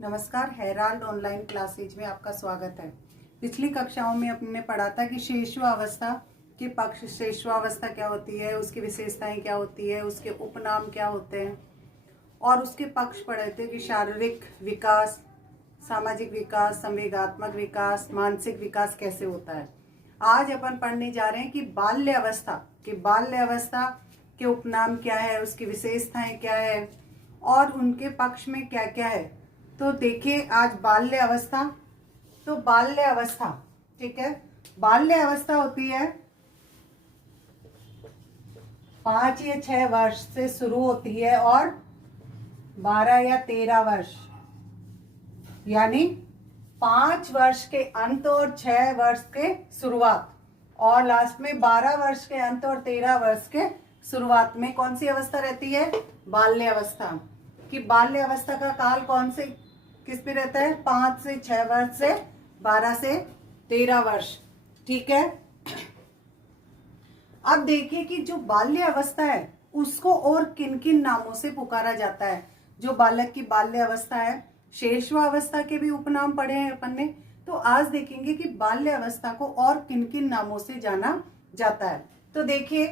नमस्कार, Herald online classes में आपका स्वागत है। पिछली कक्षाओं में हमने पढ़ा था कि शेषवावस्था के पक्ष, शेषवावस्था क्या होती है, उसकी विशेषताएं क्या होती है, उसके उपनाम क्या होते हैं और उसके पक्ष पढ़े थे कि शारीरिक विकास, सामाजिक विकास, संवेगात्मक विकास, मानसिक विकास कैसे होता है। आज अपन पढ़ने जा रहे हैं कि बाल्यावस्था के उपनाम क्या है, उसकी विशेषताएं क्या है और उनके पक्ष में क्या क्या है। तो देखिए, आज बाल्य अवस्था। तो बाल्य अवस्था, ठीक है, बाल्य अवस्था होती है 5 या 6 वर्ष से शुरू होती है और 12 या 13 वर्ष, यानी 5 वर्ष के अंत और 6 वर्ष के शुरुआत और लास्ट में 12 वर्ष के अंत और 13 वर्ष के शुरुआत में कौन सी अवस्था रहती है? बाल्य अवस्था। कि बाल्य अवस्था का काल कौन से किस पे रहता है? 5 से 6 वर्ष से 12 से 13 वर्ष, ठीक है। अब देखिए कि जो बाल्य अवस्था है उसको और किन किन नामों से पुकारा जाता है। जो बालक की बाल्य अवस्था है, शेषवावस्था के भी उपनाम पढ़े हैं अपन ने, तो आज देखेंगे कि बाल्य अवस्था को और किन किन नामों से जाना जाता है। तो देखिए,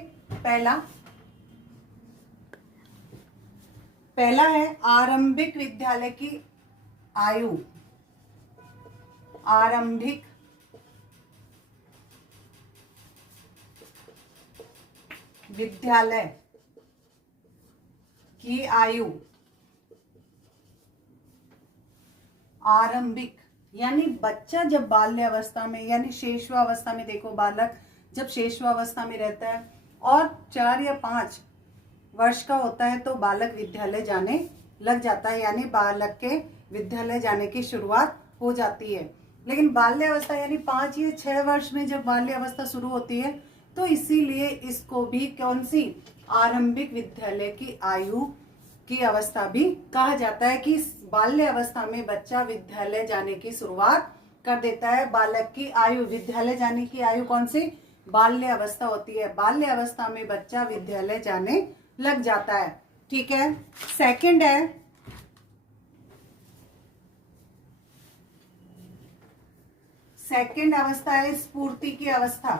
पहला है आरंभिक विद्यालय की आयु। आरंभिक विद्यालय की आयु, आरंभिक यानी बच्चा जब बाल्य अवस्था में यानी शेषवावस्था में, देखो बालक जब शेषवावस्था में रहता है और 4 या 5 वर्ष का होता है तो बालक विद्यालय जाने लग जाता है, यानी बालक के विद्यालय जाने की शुरुआत हो जाती है। लेकिन बाल्य अवस्था यानी 5 या 6 वर्ष में जब बाल्य अवस्था शुरू होती है तो इसीलिए इसको भी कौन सी आरंभिक विद्यालय की आयु की अवस्था भी कहा जाता है। कि बाल्य अवस्था में बच्चा विद्यालय जाने की शुरुआत कर देता है। बालक की आयु, विद्यालय जाने की आयु कौन सी? बाल्य अवस्था होती है। बाल्य अवस्था में बच्चा विद्यालय जाने लग जाता है, ठीक है। सेकंड है सेकंड अवस्था है स्फूर्ति की अवस्था।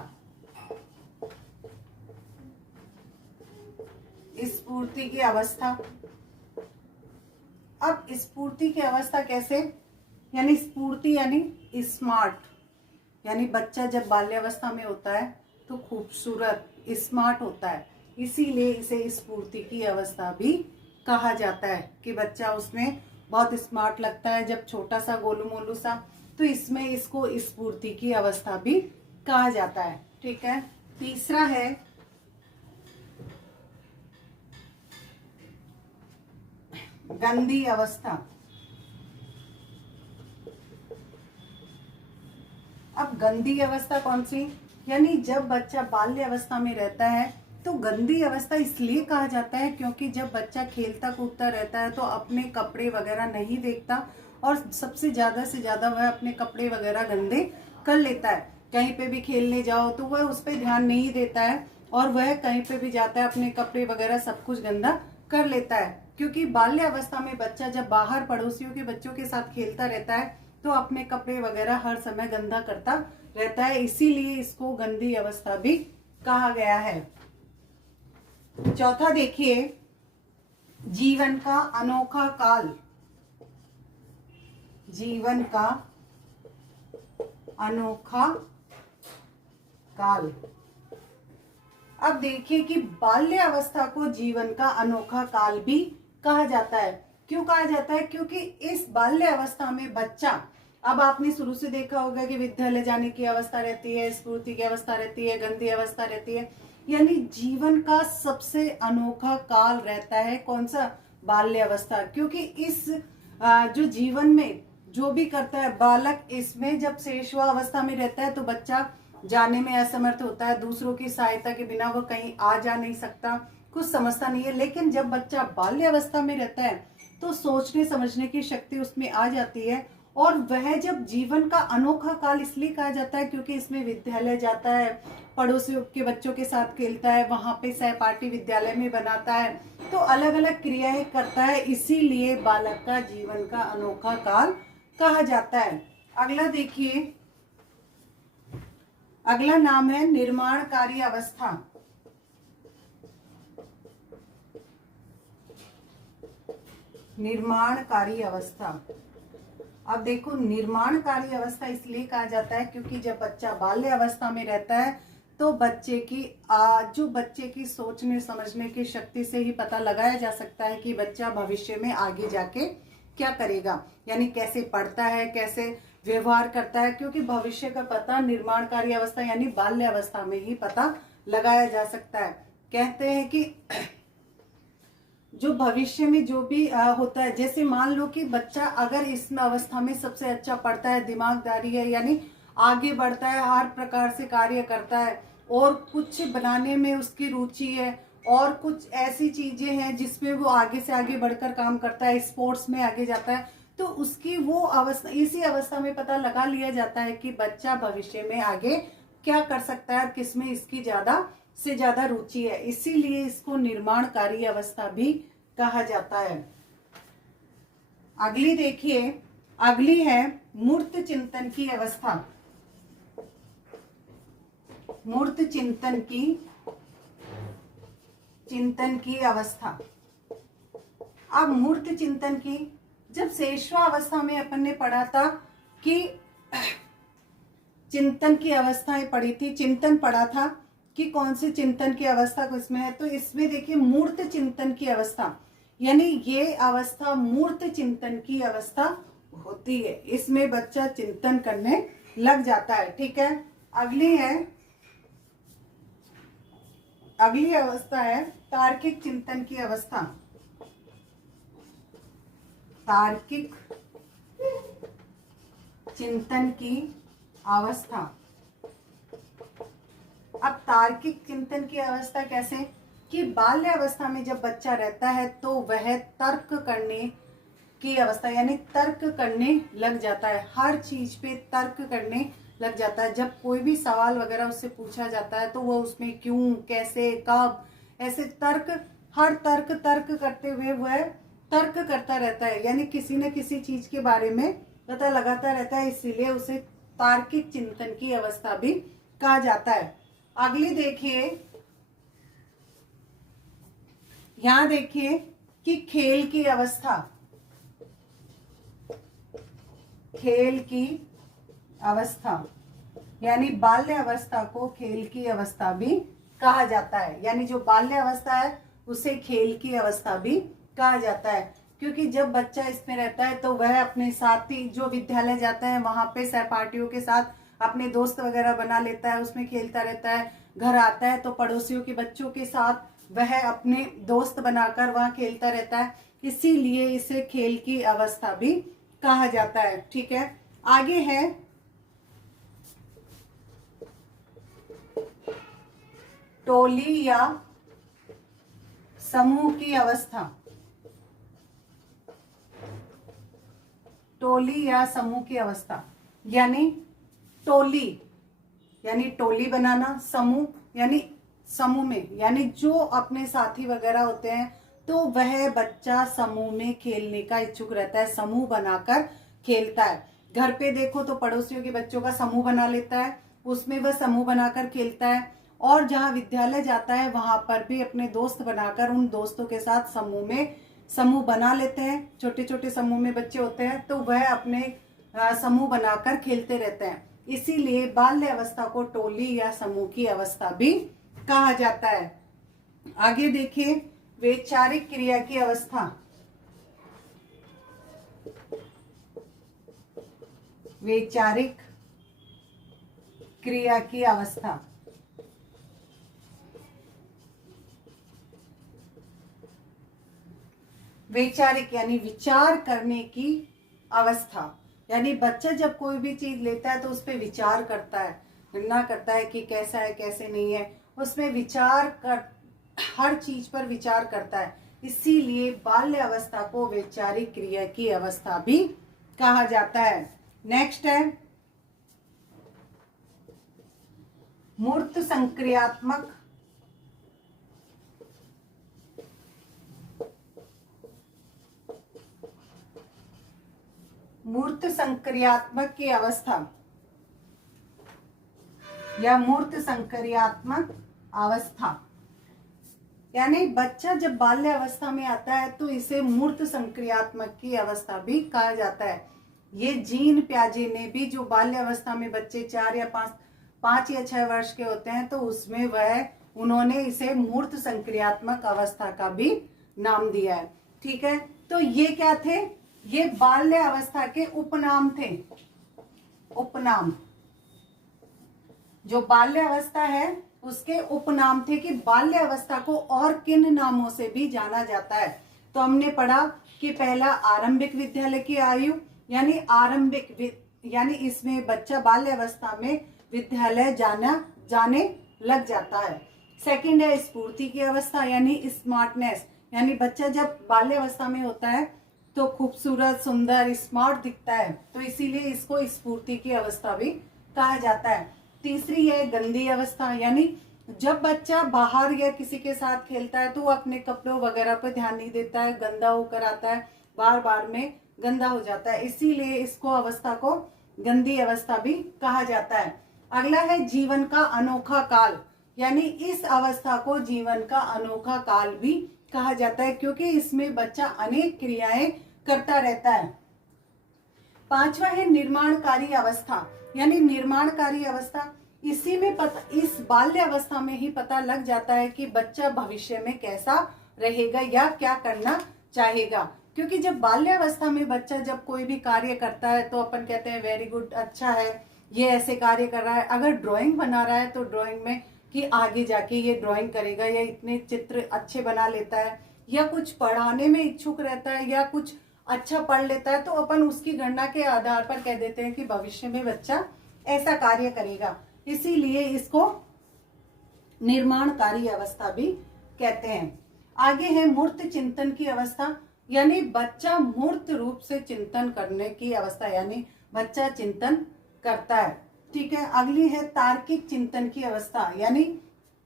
स्फूर्ति की अवस्था। अब स्फूर्ति की अवस्था कैसे? यानी स्फूर्ति यानी स्मार्ट, यानी बच्चा जब बाल्यावस्था में होता है तो खूबसूरत, स्मार्ट होता है, इसीलिए इसे स्फूर्ति की अवस्था भी कहा जाता है। कि बच्चा उसमें बहुत स्मार्ट लगता है जब छोटा सा गोलू मोलू सा, तो इसमें इसको स्फूर्ति की अवस्था भी कहा जाता है, ठीक है। तीसरा है गंदी अवस्था। अब गंदी अवस्था कौन सी? यानी जब बच्चा बाल्य अवस्था में रहता है तो गंदी अवस्था इसलिए कहा जाता है क्योंकि जब बच्चा खेलता कूदता रहता है तो अपने कपड़े वगैरह नहीं देखता और सबसे ज्यादा से ज्यादा वह अपने कपड़े वगैरह गंदे कर लेता है। कहीं पे भी खेलने जाओ तो वह उस पर ध्यान नहीं देता है और वह कहीं पे भी जाता है अपने कपड़े वगैरह सब कुछ गंदा कर लेता है। क्योंकि बाल्य अवस्था में बच्चा जब बाहर पड़ोसियों के बच्चों के साथ खेलता रहता है तो अपने कपड़े वगैरह हर समय गंदा करता रहता है, इसीलिए इसको गंदी अवस्था भी कहा गया है। चौथा देखिए, जीवन का अनोखा काल। जीवन का अनोखा काल। अब देखिए कि बाल्य अवस्था को जीवन का अनोखा काल भी कहा जाता है। क्यों कहा जाता है? क्योंकि इस बाल्य अवस्था में बच्चा, अब आपने शुरू से देखा होगा कि विद्यालय जाने की अवस्था रहती है, स्फूर्ति की अवस्था रहती है, गंदी अवस्था रहती है, यानी जीवन का सबसे अनोखा काल रहता है कौन सा? बाल्य अवस्था। क्योंकि इस जो जीवन में जो भी करता है बालक, इसमें जब शेषवावस्था में रहता है तो बच्चा जाने में असमर्थ होता है, दूसरों की सहायता के बिना वो कहीं आ जा नहीं सकता, कुछ समझता नहीं है। लेकिन जब बच्चा बाल्य अवस्था में रहता है तो सोचने समझने की शक्ति उसमें आ जाती है और वह जब जीवन का अनोखा काल इसलिए कहा जाता है क्योंकि इसमें विद्यालय जाता है, पड़ोसियों के बच्चों के साथ खेलता है, वहां पे सहपाठी विद्यालय में बनाता है, तो अलग अलग क्रियाएं करता है, इसीलिए बालक का जीवन का अनोखा काल कहा जाता है। अगला देखिए, अगला नाम है निर्माणकारी अवस्था। निर्माणकारी अवस्था। अब देखो, निर्माणकारी अवस्था इसलिए कहा जाता है क्योंकि जब बच्चा बाल्य अवस्था में रहता है तो बच्चे की सोचने समझने की शक्ति से ही पता लगाया जा सकता है कि बच्चा भविष्य में आगे जाके क्या करेगा, यानी कैसे पढ़ता है, कैसे व्यवहार करता है, क्योंकि भविष्य का पता निर्माणकारी अवस्था यानी बाल्य अवस्था में ही पता लगाया जा सकता है। कहते हैं कि जो भविष्य में जो भी होता है, जैसे मान लो कि बच्चा अगर इस अवस्था में सबसे अच्छा पढ़ता है, दिमागदारी है, यानी आगे बढ़ता है, हर प्रकार से कार्य करता है और कुछ बनाने में उसकी रुचि है और कुछ ऐसी चीजें हैं जिसमें वो आगे से आगे बढ़कर काम करता है, स्पोर्ट्स में आगे जाता है, तो उसकी वो अवस्था, इसी अवस्था में पता लगा लिया जाता है कि बच्चा भविष्य में आगे क्या कर सकता है, किसमें इसकी ज्यादा से ज्यादा रुचि है, इसीलिए इसको निर्माणकारी अवस्था भी कहा जाता है। अगली देखिए, अगली है मूर्त चिंतन की अवस्था। मूर्त चिंतन की अवस्था। अब मूर्त चिंतन की, जब शेषवा अवस्था में अपन ने पढ़ा था कि चिंतन की अवस्थाएं पढ़ी थी, चिंतन पढ़ा था कि कौन सी चिंतन की अवस्था को इसमें है, तो इसमें देखिए मूर्त चिंतन की अवस्था, यानी ये अवस्था मूर्त चिंतन की अवस्था होती है, इसमें बच्चा चिंतन करने लग जाता है। ठीक है, अगली अवस्था है तार्किक चिंतन की अवस्था। तार्किक चिंतन की अवस्था। अब तार्किक चिंतन की अवस्था कैसे, कि बाल्य अवस्था में जब बच्चा रहता है तो वह तर्क करने की अवस्था, यानी तर्क करने लग जाता है, हर चीज पे तर्क करने लग जाता है। जब कोई भी सवाल वगैरह उससे पूछा जाता है तो वो उसमें क्यों, कैसे, कब, ऐसे हर तर्क करते हुए वह तर्क करता रहता है, यानी किसी न किसी चीज के बारे में पता लगाता रहता है, इसीलिए उसे तार्किक चिंतन की अवस्था भी कहा जाता है। अगली देखिए, यहां देखिए कि खेल की अवस्था। खेल की अवस्था, यानी बाल्य अवस्था को खेल की अवस्था भी कहा जाता है, यानी जो बाल्य अवस्था है उसे खेल की अवस्था भी कहा जाता है, क्योंकि जब बच्चा इसमें रहता है तो वह अपने साथी, जो विद्यालय जाता है वहां पे सहपाठियों के साथ अपने दोस्त वगैरह बना लेता है, उसमें खेलता रहता है, घर आता है तो पड़ोसियों के बच्चों के साथ वह अपने दोस्त बनाकर वहां खेलता रहता है, इसीलिए इसे खेल की अवस्था भी कहा जाता है। ठीक है, आगे है टोली या समूह की अवस्था। टोली या समूह की अवस्था, यानी टोली यानी टोली बनाना, समूह यानी समूह में, यानी जो अपने साथी वगैरह होते हैं तो वह बच्चा समूह में खेलने का इच्छुक रहता है, समूह बनाकर खेलता है। घर पे देखो तो पड़ोसियों के बच्चों का समूह बना लेता है, उसमें वह समूह बनाकर खेलता है, और जहाँ विद्यालय जाता है वहां पर भी अपने दोस्त बनाकर उन दोस्तों के साथ समूह बना लेते हैं। छोटे छोटे समूह में बच्चे होते हैं तो वह अपने समूह बनाकर खेलते रहते हैं, इसीलिए बाल्य अवस्था को टोली या समूह की अवस्था भी कहा जाता है। आगे देखिए वैचारिक क्रिया की अवस्था। वैचारिक क्रिया की अवस्था, वैचारिक यानी विचार करने की अवस्था, यानी बच्चा जब कोई भी चीज लेता है तो उस पर विचार करता है, निर्णय करता है कि कैसा है कैसे नहीं है, उसमें विचार कर, हर चीज पर विचार करता है, इसीलिए बाल्य अवस्था को वैचारिक क्रिया की अवस्था भी कहा जाता है। नेक्स्ट है मूर्त संक्रियात्मक की अवस्था या मूर्त संक्रियात्मक अवस्था, यानी बच्चा जब बाल्य अवस्था में आता है तो इसे मूर्त संक्रियात्मक की अवस्था भी कहा जाता है। ये जीन प्याजे ने भी, जो बाल्य अवस्था में बच्चे 4 या 5 या 6 वर्ष के होते हैं, तो उसमें उन्होंने इसे मूर्त संक्रियात्मक अवस्था का भी नाम दिया है। ठीक है, तो ये क्या थे? ये बाल्य अवस्था के उपनाम थे। उपनाम, जो बाल्य अवस्था है उसके उपनाम थे कि बाल्य अवस्था को और किन नामों से भी जाना जाता है। तो हमने पढ़ा कि पहला आरंभिक विद्यालय की आयु, यानी यानी इसमें बच्चा बाल्य अवस्था में विद्यालय जाने लग जाता है। सेकंड है स्फूर्ति की अवस्था, यानी स्मार्टनेस, यानी बच्चा जब बाल्य अवस्था में होता है तो खूबसूरत, सुंदर, स्मार्ट दिखता है, तो इसीलिए इसको स्फूर्ति की अवस्था भी कहा जाता है। तीसरी है गंदी अवस्था, यानी जब बच्चा बाहर या किसी के साथ खेलता है तो वो अपने कपड़ों वगैरह पर ध्यान नहीं देता है, गंदा होकर आता है, बार बार में गंदा हो जाता है, इसीलिए इसको अवस्था को गंदी अवस्था भी कहा जाता है। अगला है जीवन का अनोखा काल, यानी इस अवस्था को जीवन का अनोखा काल भी कहा जाता है, क्योंकि इसमें बच्चा अनेक क्रियाएं करता रहता है। पांचवा है निर्माणकारी अवस्था, यानी निर्माणकारी अवस्था, इसी में इस बाल्य अवस्था में ही पता लग जाता है कि बच्चा भविष्य में कैसा रहेगा या क्या करना चाहेगा। क्योंकि जब बाल्य अवस्था में बच्चा जब कोई भी कार्य करता है तो अपन कहते हैं वेरी गुड, अच्छा है, ये ऐसे कार्य कर रहा है। अगर ड्राइंग बना रहा है तो ड्राइंग में कि आगे जाके ये ड्राइंग करेगा या इतने चित्र अच्छे बना लेता है, या कुछ पढ़ाने में इच्छुक रहता है या कुछ अच्छा पढ़ लेता है, तो अपन उसकी गणना के आधार पर कह देते हैं कि भविष्य में बच्चा ऐसा कार्य करेगा, इसीलिए इसको निर्माणकारी अवस्था भी कहते हैं। आगे है मूर्त चिंतन की अवस्था, यानी बच्चा मूर्त रूप से चिंतन करने की अवस्था, यानी बच्चा चिंतन करता है। ठीक है, अगली है तार्किक चिंतन की अवस्था, यानी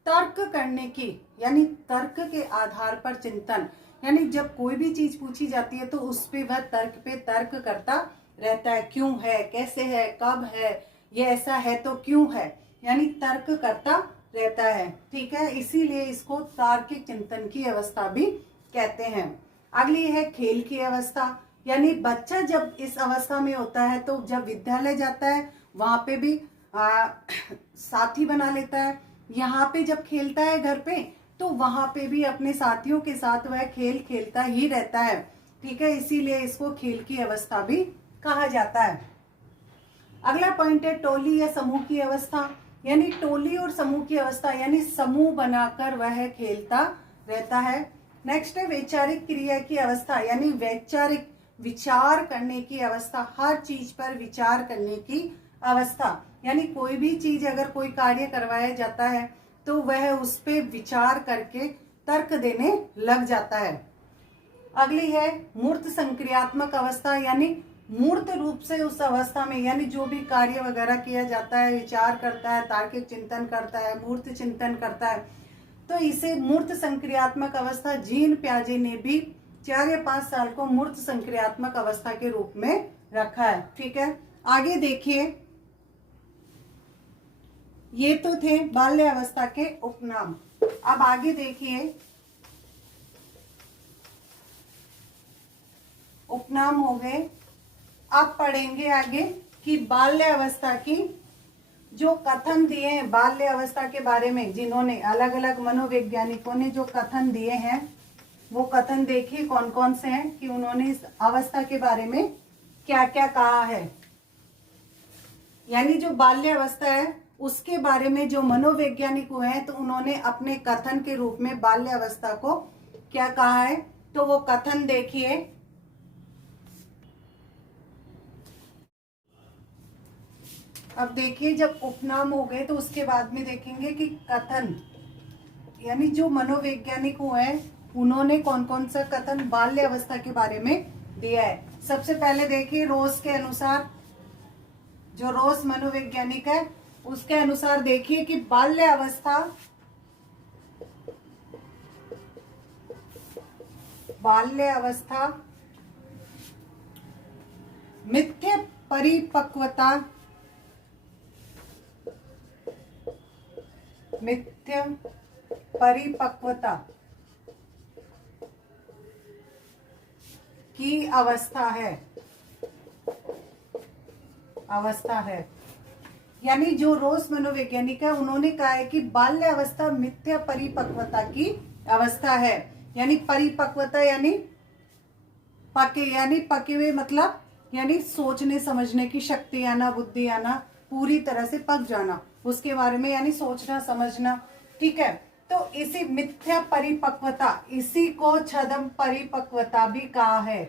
तर्क करने की, यानी तर्क के आधार पर चिंतन, यानी जब कोई भी चीज पूछी जाती है तो उस पे वह तर्क करता रहता है, क्यों है, कैसे है, कब है, ये ऐसा है तो क्यों है, यानी तर्क करता रहता है। ठीक है, इसीलिए इसको तार्किक चिंतन की अवस्था भी कहते हैं। अगली है खेल की अवस्था, यानी बच्चा जब इस अवस्था में होता है तो जब विद्यालय जाता है वहां पे भी साथी बना लेता है, यहाँ पे जब खेलता है घर पे तो वहां पे भी अपने साथियों के साथ वह खेल खेलता ही रहता है। ठीक है, इसीलिए इसको खेल की अवस्था भी कहा जाता है। अगला पॉइंट है टोली या समूह की अवस्था, यानी टोली और समूह की अवस्था, यानी समूह बनाकर वह खेलता रहता है। नेक्स्ट है वैचारिक क्रिया की अवस्था, यानी वैचारिक विचार करने की अवस्था, हर चीज पर विचार करने की अवस्था, यानी कोई भी चीज अगर कोई कार्य करवाया जाता है तो वह उस पे विचार करके तर्क देने लग जाता है। अगली है मूर्त संक्रियात्मक अवस्था, यानी मूर्त रूप से उस अवस्था में, यानी जो भी कार्य वगैरह किया जाता है, विचार करता है, तार्किक चिंतन करता है, मूर्त चिंतन करता है, तो इसे मूर्त संक्रियात्मक अवस्था जीन प्याजे ने भी 4 या 5 साल को मूर्त संक्रियात्मक अवस्था के रूप में रखा है। ठीक है, आगे देखिए, ये तो थे बाल्य अवस्था के उपनाम। अब आगे देखिए, उपनाम हो गए। अब पढ़ेंगे आगे कि बाल्य अवस्था की जो कथन दिए हैं बाल्य अवस्था के बारे में, जिन्होंने अलग अलग मनोवैज्ञानिकों ने जो कथन दिए हैं वो कथन देखिए कौन कौन से हैं कि उन्होंने इस अवस्था के बारे में क्या क्या कहा है। यानी जो बाल्य अवस्था है उसके बारे में जो मनोवैज्ञानिक हुए हैं तो उन्होंने अपने कथन के रूप में बाल्य अवस्था को क्या कहा है, तो वो कथन देखिए। अब देखिए, जब उपनाम हो गए तो उसके बाद में देखेंगे कि कथन, यानी जो मनोवैज्ञानिक हुए हैं उन्होंने कौन कौन सा कथन बाल्य अवस्था के बारे में दिया है। सबसे पहले देखिए रोज के अनुसार, जो रोज मनोवैज्ञानिक है उसके अनुसार देखिए कि बाल्य अवस्था, बाल्य अवस्था मिथ्य परिपक्वता, मिथ्य परिपक्वता की अवस्था है, अवस्था है। यानी जो रोज मनोवैज्ञानिक है उन्होंने कहा है कि बाल्य अवस्था मिथ्या परिपक्वता की अवस्था है। यानी परिपक्वता यानी पके हुए, मतलब यानी सोचने समझने की शक्ति आना, बुद्धि आना, पूरी तरह से पक जाना उसके बारे में, यानी सोचना समझना। ठीक है, तो इसी मिथ्या परिपक्वता, इसी को छद्म परिपक्वता भी कहा है,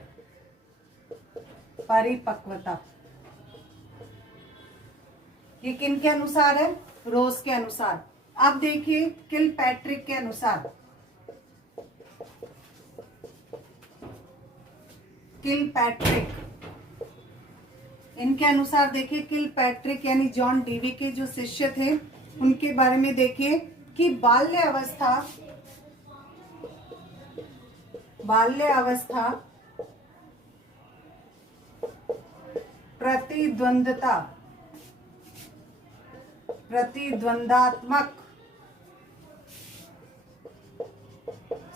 परिपक्वता। ये किन के अनुसार है? रोज के अनुसार। अब देखिए किलपैट्रिक के अनुसार, किलपैट्रिक, इनके अनुसार देखिए किलपैट्रिक यानी जॉन डीवी के जो शिष्य थे उनके बारे में देखिए कि बाल्य अवस्था, बाल्य अवस्था प्रतिद्वंदता, प्रतिद्वंदात्मक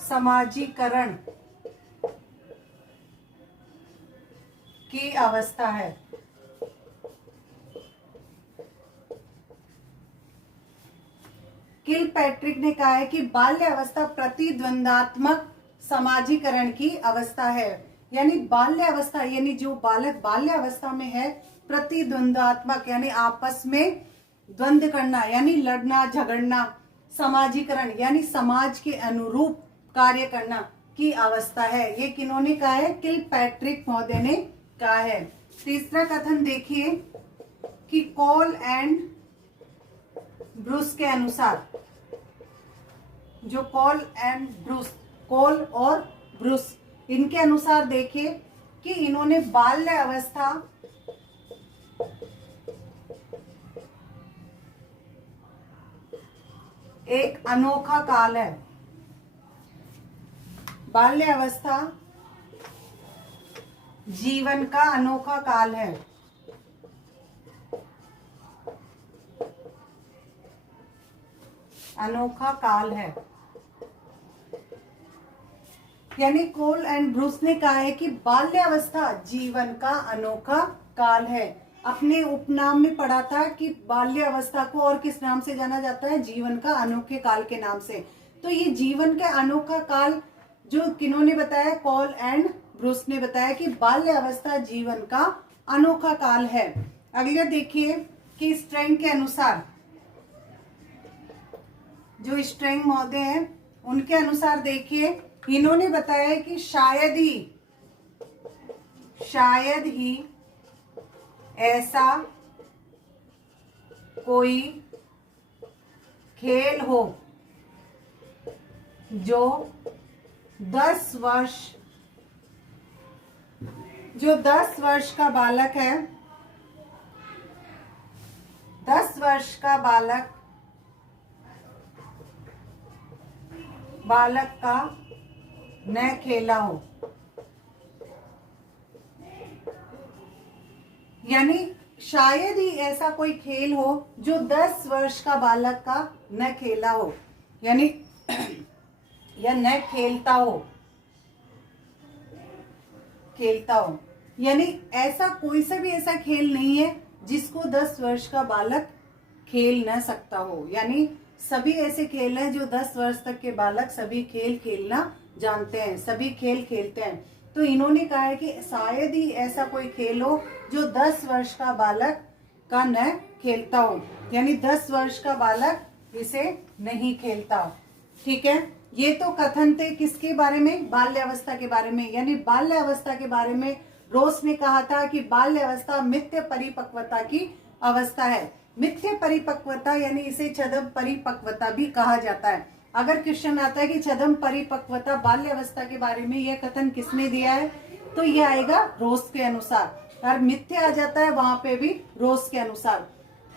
समाजीकरण की अवस्था है। किलपैट्रिक ने कहा है कि बाल्य अवस्था प्रतिद्वंदात्मक समाजीकरण की अवस्था है। यानी बाल्य अवस्था, यानी जो बालक बाल्य अवस्था में है, प्रतिद्वंदात्मक यानी आपस में द्वंद्व करना, यानी लड़ना झगड़ना, समाजीकरण यानी समाज के अनुरूप कार्य करना की अवस्था है। ये किन्होंने कहा है? किलपैट्रिक महोदय ने कहा है। तीसरा कथन देखिए कि कॉल एंड ब्रूस के अनुसार, जो कॉल एंड ब्रूस, कॉल और ब्रूस, इनके अनुसार देखिए कि इन्होंने बाल्य अवस्था एक अनोखा काल है, बाल्य अवस्था जीवन का अनोखा काल है। अनोखा काल है। यानी कोल एंड ब्रूस ने कहा है कि बाल्य अवस्था जीवन का अनोखा काल है। अपने उपनाम में पढ़ा था कि बाल्य अवस्था को और किस नाम से जाना जाता है? जीवन का अनोखे काल के नाम से। तो ये जीवन का अनोखा काल जो किन्होंने बताया? कॉल एंड ब्रूस ने बताया कि बाल्य अवस्था जीवन का अनोखा काल है। अगला देखिए कि स्ट्रेंग के अनुसार, जो स्ट्रेंग महोदय हैं उनके अनुसार देखिए इन्होंने बताया कि शायद ही ऐसा कोई खेल हो जो 10 वर्ष का बालक है, 10 वर्ष का बालक का न खेला हो। यानी शायद ही ऐसा कोई खेल हो जो 10 वर्ष का बालक का न खेला हो, यानी या न खेलता हो, यानी ऐसा कोई सा भी ऐसा खेल नहीं है जिसको 10 वर्ष का बालक खेल न सकता हो। यानी सभी ऐसे खेल हैं जो 10 वर्ष तक के बालक सभी खेल खेलना जानते हैं, सभी खेल खेलते हैं। तो इन्होंने कहा है कि शायद ही ऐसा कोई खेल हो जो 10 वर्ष का बालक का न खेलता हो, यानी 10 वर्ष का बालक इसे नहीं खेलता। ठीक है, ये तो कथन थे किसके बारे में? बाल्यावस्था के बारे में। यानी बाल्यावस्था के बारे में रोस ने कहा था कि बाल्यावस्था मिथ्य परिपक्वता की अवस्था है। मिथ्य परिपक्वता यानी इसे छद्म परिपक्वता भी कहा जाता है। अगर क्वेश्चन आता है कि छद्म परिपक्वता बाल्यावस्था के बारे में यह कथन किसने दिया है, तो ये आएगा रोज के अनुसार, और मिथ्य आ जाता है वहां पे भी रोज के अनुसार।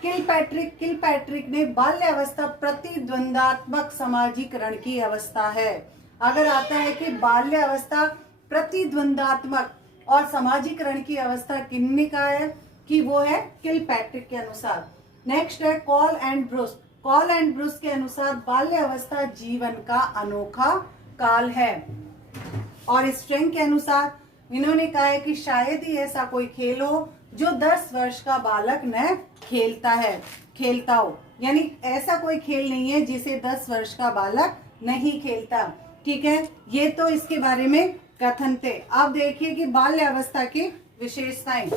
किलपैट्रिक ने बाल्यावस्था प्रतिद्वंदात्मक सामाजिकरण की अवस्था है। अगर आता है कि बाल्यावस्था प्रतिद्वंदात्मक और सामाजिकरण की अवस्था किन्ने का है, कि वो है किलपैट्रिक के अनुसार। नेक्स्ट है call and Bruce. Call and Bruce के अनुसार बाल्यावस्था जीवन का अनोखा काल है। और स्ट्रेंग के अनुसार इन्होंने कहा है कि शायद ही ऐसा कोई खेल हो जो 10 वर्ष का बालक न खेलता हो, यानी ऐसा कोई खेल नहीं है जिसे 10 वर्ष का बालक नहीं खेलता। ठीक है, ये तो इसके बारे में कथन थे। अब देखिए कि बाल्यावस्था की विशेषताएं।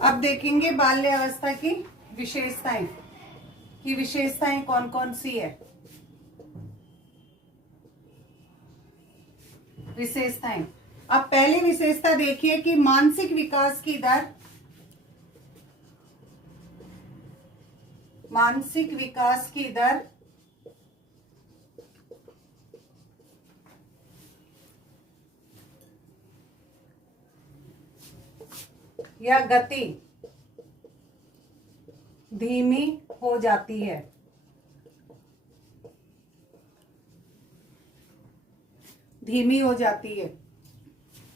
अब देखेंगे बाल्यावस्था की विशेषताएं कौन कौन सी है। विशेषताएं, अब पहली विशेषता देखिए कि मानसिक विकास की दर या गति धीमी हो जाती है।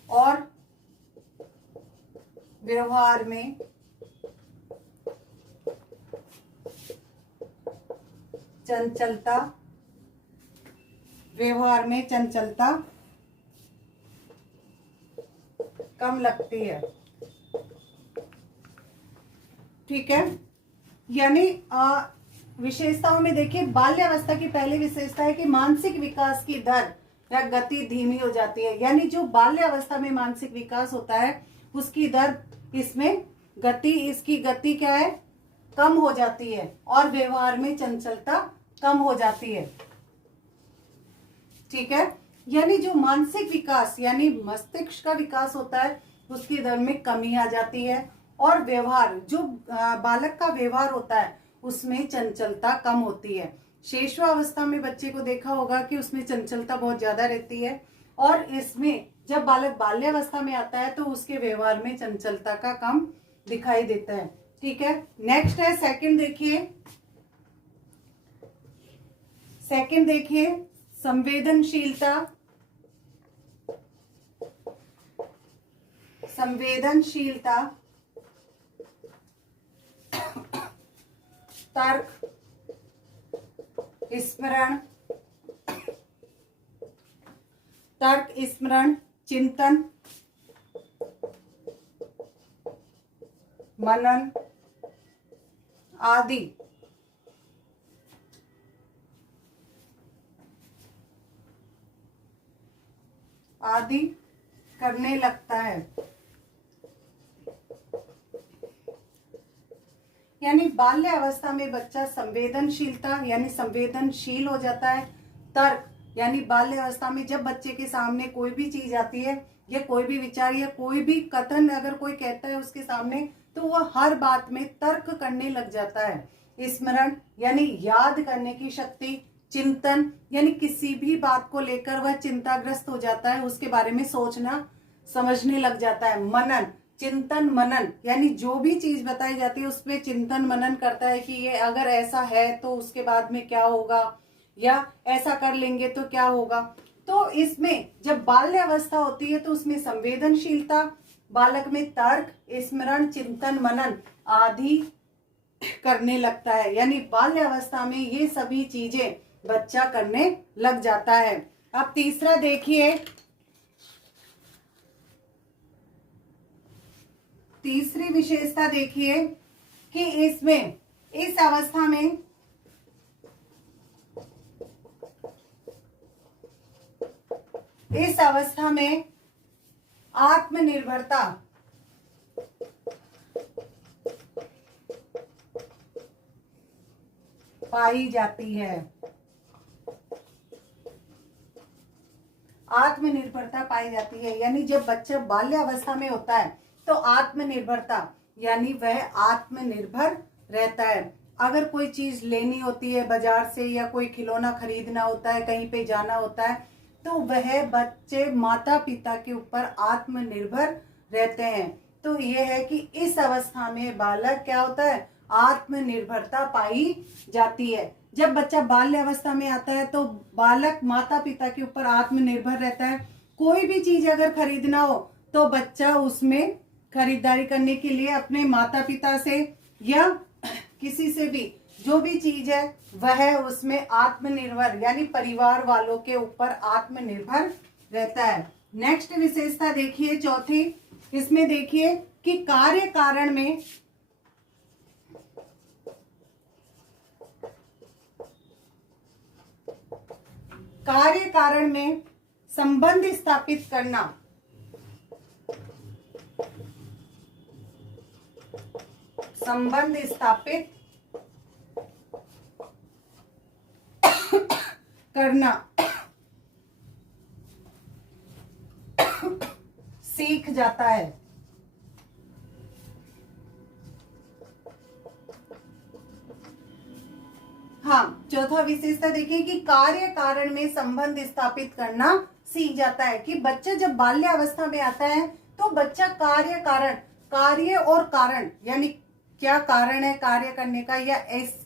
और व्यवहार में चंचलता कम लगती है। ठीक है, यानी विशेषताओं में देखिए बाल्यावस्था की पहली विशेषता है कि मानसिक विकास की दर या गति धीमी हो जाती है। यानी जो बाल्यावस्था में मानसिक विकास होता है उसकी दर, इसकी गति क्या है, कम हो जाती है, और व्यवहार में चंचलता कम हो जाती है। ठीक है, यानी जो मानसिक विकास यानी मस्तिष्क का विकास होता है उसकी दर में कमी आ जाती है, और व्यवहार जो बालक का व्यवहार होता है उसमें चंचलता कम होती है। शेषवावस्था में बच्चे को देखा होगा कि उसमें चंचलता बहुत ज्यादा रहती है, और इसमें जब बालक बाल्यावस्था में आता है तो उसके व्यवहार में चंचलता का कम दिखाई देता है। ठीक है, नेक्स्ट है सेकंड देखिए संवेदनशीलता। तर्क स्मरण चिंतन मनन आदि करने लगता है। यानी बाल्य अवस्था में बच्चा संवेदनशील हो जाता है। तर्क यानी बाल्य अवस्था में जब बच्चे के सामने कोई भी चीज आती है या कोई भी विचार या कोई भी कथन अगर कोई कहता है उसके सामने, तो वह हर बात में तर्क करने लग जाता है। स्मरण यानी याद करने की शक्ति। चिंतन यानी किसी भी बात को लेकर वह चिंताग्रस्त हो जाता है, उसके बारे में सोचना समझने लग जाता है। मनन चिंतन मनन यानी जो भी चीज बताई जाती है उस पर चिंतन मनन करता है कि ये अगर ऐसा है तो उसके बाद में क्या होगा, या ऐसा कर लेंगे तो क्या होगा। तो इसमें जब बाल्य अवस्था होती है तो उसमें संवेदनशीलता, बालक में तर्क स्मरण चिंतन मनन आदि करने लगता है। यानी बाल्य अवस्था में ये सभी चीजें बच्चा करने लग जाता है। अब तीसरा देखिए, तीसरी विशेषता देखिए कि इसमें इस अवस्था में आत्मनिर्भरता पाई जाती है। आत्मनिर्भरता पाई जाती है, यानी जब बच्चा बाल्यावस्था में होता है तो आत्मनिर्भरता यानी वह आत्मनिर्भर रहता है। अगर कोई चीज लेनी होती है बाजार से या कोई खिलौना खरीदना होता है, कहीं पे जाना होता है, तो वह बच्चे माता पिता के ऊपर आत्मनिर्भर रहते हैं। तो यह है कि इस अवस्था में बालक क्या होता है, आत्मनिर्भरता पाई जाती है। जब बच्चा बाल्य अवस्था में आता है तो बालक माता पिता के ऊपर आत्मनिर्भर रहता है। कोई भी चीज अगर खरीदना हो तो बच्चा उसमें खरीदारी करने के लिए अपने माता पिता से या किसी से भी जो भी चीज है वह उसमें आत्मनिर्भर यानी परिवार वालों के ऊपर आत्मनिर्भर रहता है। नेक्स्ट विशेषता देखिए चौथी, इसमें देखिए कि कार्य कारण में संबंध स्थापित करना। संबंध स्थापित करना सीख जाता है। हाँ, चौथा विशेषता देखिए कि कार्य कारण में संबंध स्थापित करना सीख जाता है। कि बच्चा जब बाल्य अवस्था में आता है तो बच्चा कार्य और कारण यानी क्या कारण है कार्य करने का या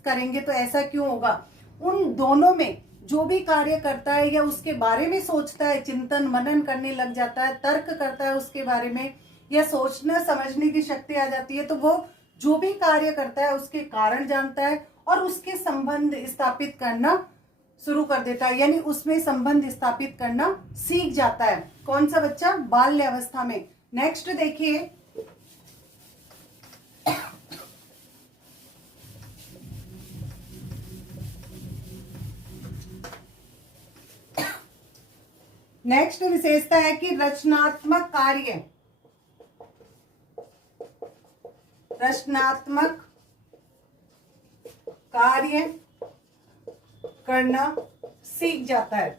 करेंगे तो ऐसा क्यों होगा, उन दोनों में जो भी कार्य करता है या उसके बारे में सोचता है, चिंतन मनन करने लग जाता है, तर्क करता है उसके बारे में या सोचना समझने की शक्ति आ जाती है, तो वो जो भी कार्य करता है उसके कारण जानता है और उसके संबंध स्थापित करना शुरू कर देता है, यानी उसमें संबंध स्थापित करना सीख जाता है। कौन सा बच्चा, बाल्य अवस्था में। नेक्स्ट देखिए नेक्स्ट विशेषता है कि रचनात्मक कार्य करना सीख जाता है।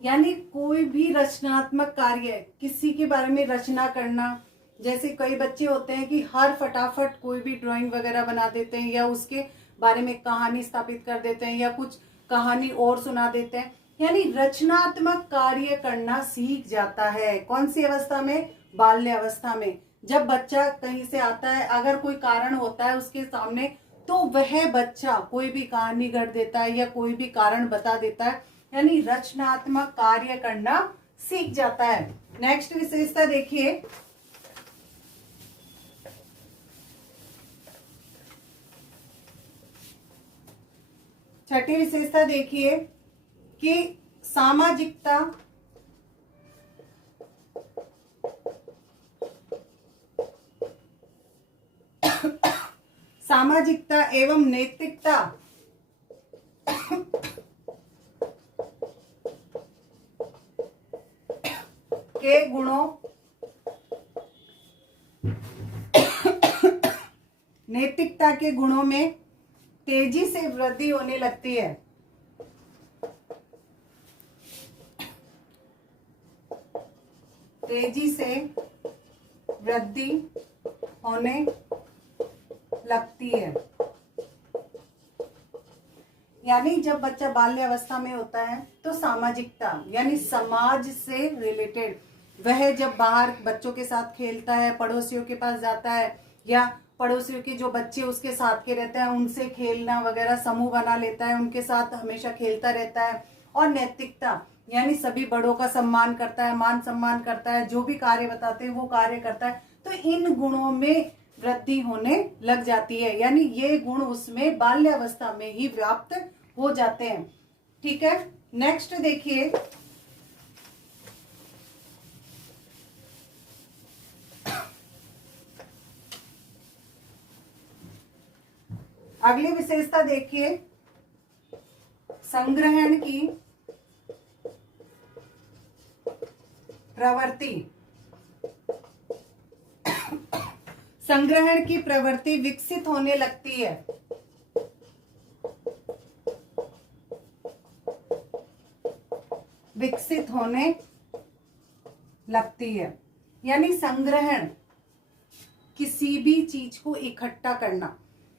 यानी कोई भी रचनात्मक कार्य, किसी के बारे में रचना करना, जैसे कई बच्चे होते हैं कि हर फटाफट कोई भी ड्राइंग वगैरह बना देते हैं या उसके बारे में कहानी स्थापित कर देते हैं या कुछ कहानी और सुना देते हैं, यानी रचनात्मक कार्य करना सीख जाता है। कौन सी अवस्था में, बाल्य अवस्था में। जब बच्चा कहीं से आता है, अगर कोई कारण होता है उसके सामने, तो वह बच्चा कोई भी कहानी गढ़ देता है या कोई भी कारण बता देता है, यानी रचनात्मक कार्य करना सीख जाता है। नेक्स्ट विशेषता देखिए छठी विशेषता देखिए कि सामाजिकता एवं नैतिकता के गुणों नैतिकता के गुणों में तेजी से वृद्धि होने लगती है। तेजी से वृद्धि होने लगती है। यानी जब बच्चा बाल्य अवस्था में होता है तो सामाजिकता यानी समाज से रिलेटेड, वह जब बाहर बच्चों के साथ खेलता है, पड़ोसियों के पास जाता है या पड़ोसियों के जो बच्चे उसके साथ के रहते हैं उनसे खेलना वगैरह समूह बना लेता है, उनके साथ हमेशा खेलता रहता है। और नैतिकता यानी सभी बड़ों का सम्मान करता है, मान सम्मान करता है, जो भी कार्य बताते हैं वो कार्य करता है। तो इन गुणों में वृद्धि होने लग जाती है, यानी ये गुण उसमें बाल्य अवस्था में ही व्याप्त हो जाते हैं। ठीक है, नेक्स्ट देखिए अगली विशेषता देखिए संग्रहण की प्रवृत्ति। संग्रहण की प्रवृत्ति विकसित होने लगती है। विकसित होने लगती है यानी संग्रहण, किसी भी चीज को इकट्ठा करना।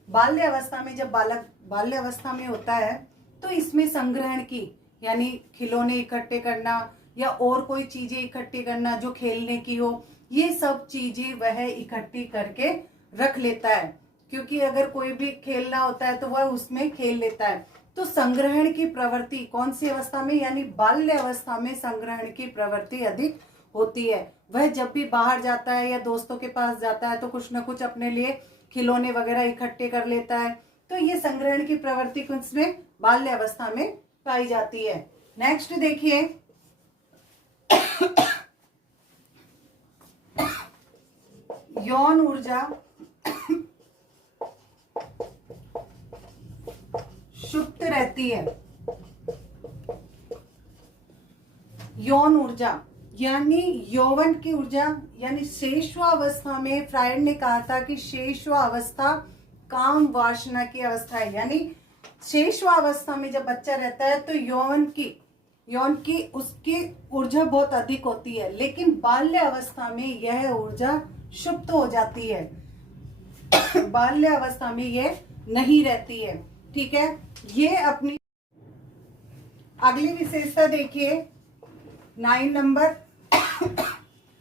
बाल्य अवस्था में जब बालक बाल्य अवस्था में होता है तो इसमें संग्रहण की यानी खिलौने इकट्ठे करना या और कोई चीजें इकट्ठी करना जो खेलने की हो, ये सब चीजें वह इकट्ठी करके रख लेता है, क्योंकि अगर कोई भी खेलना होता है तो वह उसमें खेल लेता है। तो संग्रहण की प्रवृत्ति कौन सी अवस्था में, यानी बाल्य अवस्था में संग्रहण की प्रवृत्ति अधिक होती है। वह जब भी बाहर जाता है या दोस्तों के पास जाता है तो कुछ न कुछ अपने लिए खिलौने वगैरह इकट्ठे कर लेता है। तो ये संग्रहण की प्रवृत्ति किसमें, बाल्य अवस्था में पाई जाती है। नेक्स्ट देखिए यौन ऊर्जा सुप्त रहती है। यौन ऊर्जा यानी यौवन की ऊर्जा, यानी शेषवावस्था में फ्रायड ने कहा था कि शेषवावस्था काम वासना की अवस्था है। यानी शेषवावस्था में जब बच्चा रहता है तो यौन की उसकी ऊर्जा बहुत अधिक होती है, लेकिन बाल्य अवस्था में यह ऊर्जा सुप्त हो जाती है। बाल्य अवस्था में यह नहीं रहती है। ठीक है, ये अपनी अगली विशेषता देखिए 9 नंबर।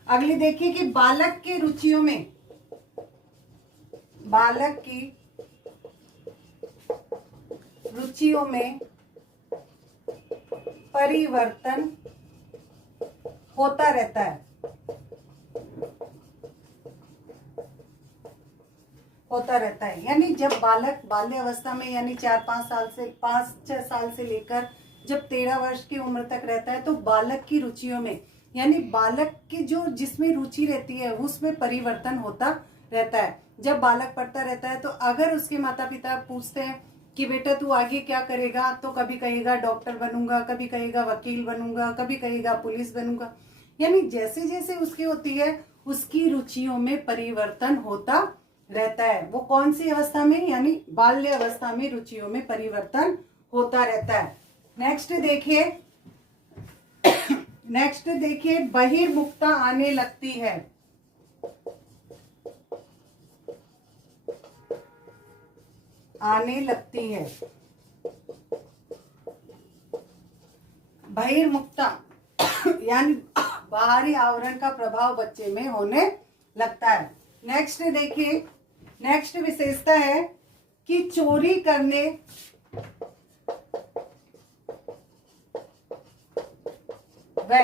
अगली देखिए कि बालक की रुचियों में परिवर्तन होता रहता है। यानी जब बालक बाल्य अवस्था में यानी 5-6 साल से लेकर जब 13 वर्ष की उम्र तक रहता है तो बालक की रुचियों में यानी बालक की जो जिसमें रुचि रहती है उसमें परिवर्तन होता रहता है। जब बालक पढ़ता रहता है तो अगर उसके माता पिता पूछते हैं कि बेटा तू आगे क्या करेगा, तो कभी कहेगा डॉक्टर बनूंगा, कभी कहेगा वकील बनूंगा, कभी कहेगा पुलिस बनूंगा। यानी जैसे जैसे उसकी होती है उसकी रुचियों में परिवर्तन होता रहता है। वो कौन सी अवस्था में, यानी बाल्य अवस्था में रुचियों में परिवर्तन होता रहता है। नेक्स्ट देखिए बहिर्मुखता आने लगती है। बहिर्मुखता यानी बाहरी आवरण का प्रभाव बच्चे में होने लगता है। नेक्स्ट देखिए, नेक्स्ट विशेषता है कि चोरी करने व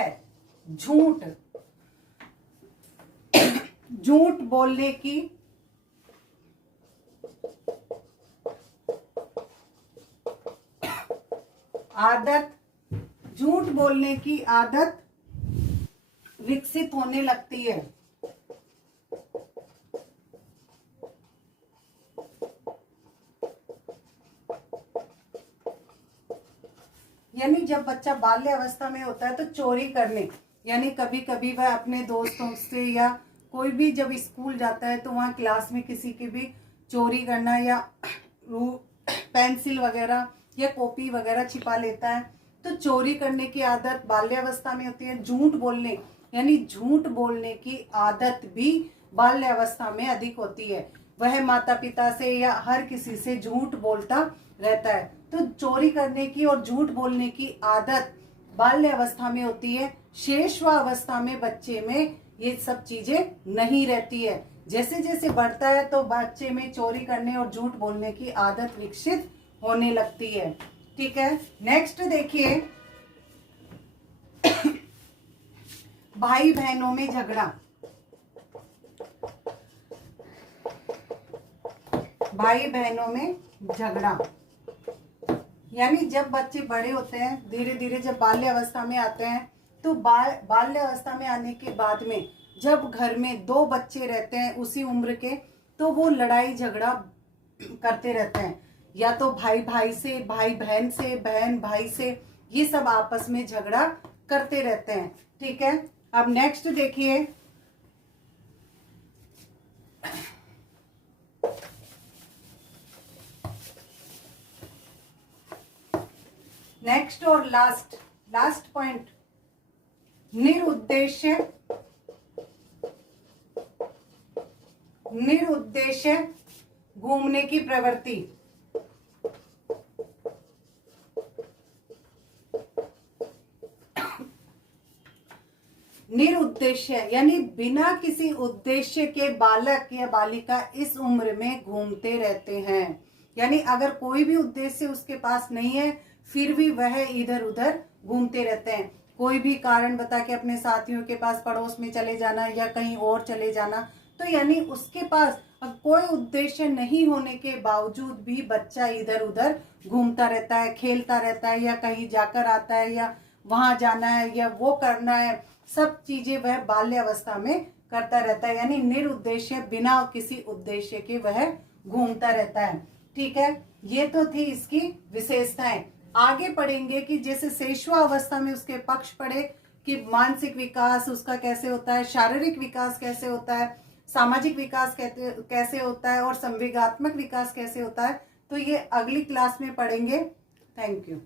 झूठ बोलने की आदत विकसित होने लगती है। यानी जब बच्चा बाल्य अवस्था में होता है तो चोरी करने यानी कभी कभी वह अपने दोस्तों से या कोई भी जब स्कूल जाता है तो वहाँ क्लास में किसी की भी चोरी करना या पेंसिल वगैरह या कॉपी वगैरह छिपा लेता है। तो चोरी करने की आदत बाल्यावस्था में होती है। झूठ बोलने यानी झूठ बोलने की आदत भी बाल्यावस्था में अधिक होती है। वह माता पिता से या हर किसी से झूठ बोलता रहता है। तो चोरी करने की और झूठ बोलने की आदत बाल्य अवस्था में होती है। शेषवावस्था में बच्चे में ये सब चीजें नहीं रहती है। जैसे जैसे बढ़ता है तो बच्चे में चोरी करने और झूठ बोलने की आदत विकसित होने लगती है। ठीक है, नेक्स्ट देखिए भाई बहनों में झगड़ा। भाई बहनों में झगड़ा यानी जब बच्चे बड़े होते हैं धीरे धीरे जब बाल्य अवस्था में आते हैं तो बाल्य अवस्था में आने के बाद में जब घर में 2 बच्चे रहते हैं उसी उम्र के, तो वो लड़ाई झगड़ा करते रहते हैं। या तो भाई भाई से, भाई बहन से, बहन भाई से, ये सब आपस में झगड़ा करते रहते हैं। ठीक है, अब नेक्स्ट देखिए नेक्स्ट और लास्ट पॉइंट, निरुद्देश्य घूमने की प्रवृत्ति। निरुद्देश्य यानी बिना किसी उद्देश्य के बालक या बालिका इस उम्र में घूमते रहते हैं। यानी अगर कोई भी उद्देश्य उसके पास नहीं है फिर भी वह इधर उधर घूमते रहते हैं। कोई भी कारण बता के अपने साथियों के पास पड़ोस में चले जाना या कहीं और चले जाना, तो यानी उसके पास कोई उद्देश्य नहीं होने के बावजूद भी बच्चा इधर उधर घूमता रहता है, खेलता रहता है, या कहीं जाकर आता है, या वहां जाना है या वो करना है, सब चीजें वह बाल्यावस्था में करता रहता है। यानी निरुद्देश्य, बिना किसी उद्देश्य के वह घूमता रहता है। ठीक है, ये तो थी इसकी विशेषताएं। आगे पढ़ेंगे कि जैसे शैशव अवस्था में उसके पक्ष पढ़े कि मानसिक विकास उसका कैसे होता है, शारीरिक विकास कैसे होता है, सामाजिक विकास कैसे होता है और संवेगात्मक विकास कैसे होता है। तो ये अगली क्लास में पढ़ेंगे। Thank you.